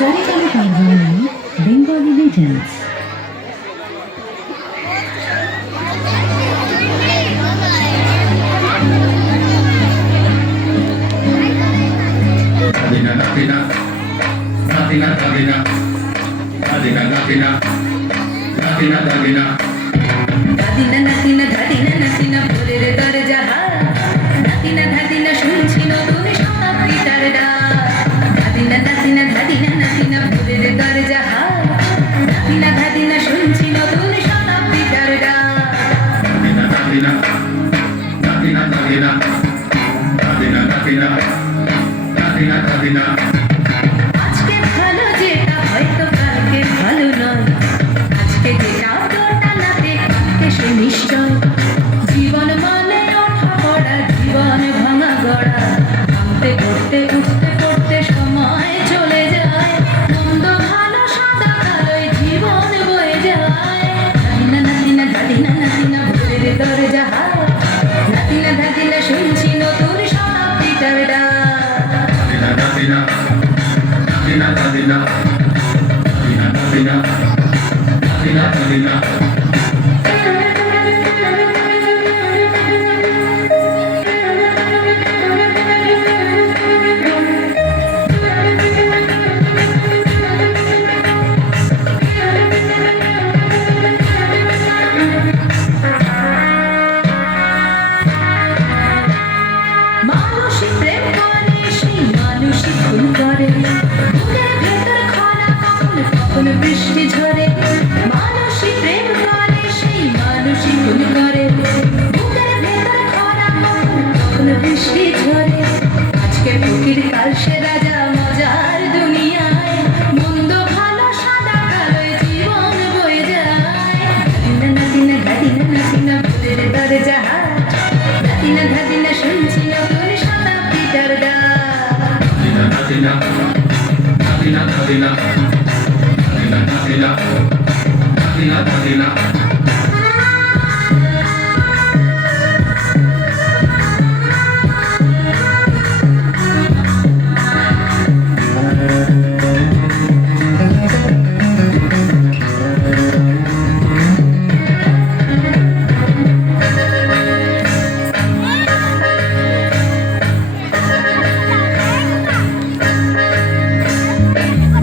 Saregama Parvani, Bengali Legends. Adina Latina, Latina Latina, Adina Latina, Latina Latina. Latina Latina Latina Latina ভোরের দরজা Latina Latina শুনছি নতুন শতাব্দীটার ডাক Latina Latina Latina Latina ভোরের দরজা Latina Latina শুনছি নতুন শতাব্দীটার ডাক Latina Latina, Latina Latina, Latina Latina, Latina Latina. আজকে ভালো যেটা হয়তো কালকে ভালো নয় আজকে যেটা তোটা নাতে কালকে সে নিশ্চয় জীবন মানে ওঠা পড়া জীবন ভাঙা গড়া ভাঙতে করতে উঠতে পড়তে সময় চলে যায় মন্দ ভালো সাদা কালোয় জীবন বয়ে যায় নাতিনা নাতিনা দাদিনা নাতিনা ভোরের দরজা নাতিনা দাদিনা শুনছি নতুন শতাব্দীটার ডাক Latina, Latina, Latina, Latina, Latina, Latina, Latina. মানুষই প্রেম করে সেই মানুষই ভুল করে বুকের ভেতর খরা কখন বৃষ্টি ঝরে মানুষই প্রেম করে সেই মানুষই ভুল করে বুকের ভেতর খরা কখন বৃষ্টি ঝরে আজকে ফকির কাল সে রাজা মজার দুনিয়ায় মন্দ ভালো সাদা কালোয় জীবন বয়ে যায় নাতিনা নাতিনা নাতিনা ভোরের দরজা নাতিনা নাতিনা শুনছি নতুন শতাব্দীটার ডাক Latina, Latina, Latina, Latina, Latina, Latina, Latina.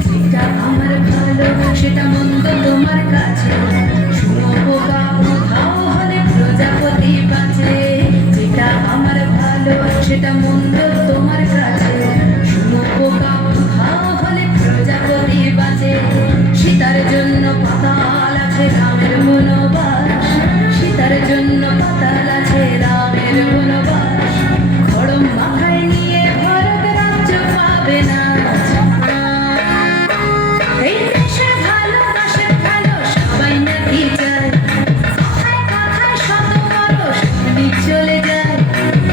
যেটা আমার ভালো সেটা মন্দ তোমার কাছে শুনো বোকা উধাও হলে প্রজাপতি বাঁচে যেটা আমার ভালো সেটা মন্দ তোমার কাছে শুনো বোকা উধাও হলে প্রজাপতি বাঁচে সীতার জন্য পাতাল আছে রামের বনবাস সীতার জন্য পাতাল আছে রামের বনবাস খড়ম মাথায় নিয়ে ভারত রাজ্য পাবে না এই দেশের ভালো দেশের ভালো সবাই নাকি চায় কথায় কথায় শত বড় শুনলি চলে যায়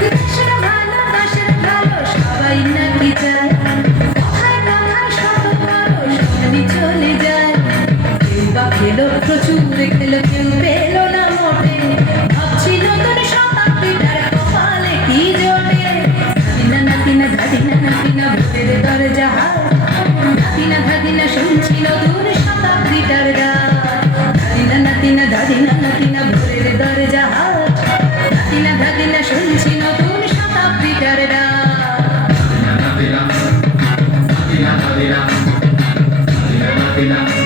দেশের ভালো দেশের ভালো সবাই নাকি চায় কথায় কথায় শত বড় শুনলি চলে যায় কেউ বা খেলো প্রচুর খেলো কেউ পেলো না মোটে ভাবছি নতুন শতাব্দীটার কপালে কি জোটে নাতিনা নাতিনা দাদিনা নাতিনা ভোরের দরজা নাতিনা দাদিনা শুনছি নতুন শতাব্দীটার ডাক নাতিনা নাতিনা দাদিনা নাতিনা ভোরের দরজা নাতিনা দাদিনা শুনছি নতুন শতাব্দীটার ডাক Latina, Latina, Latina, Latina, Latina, Latina.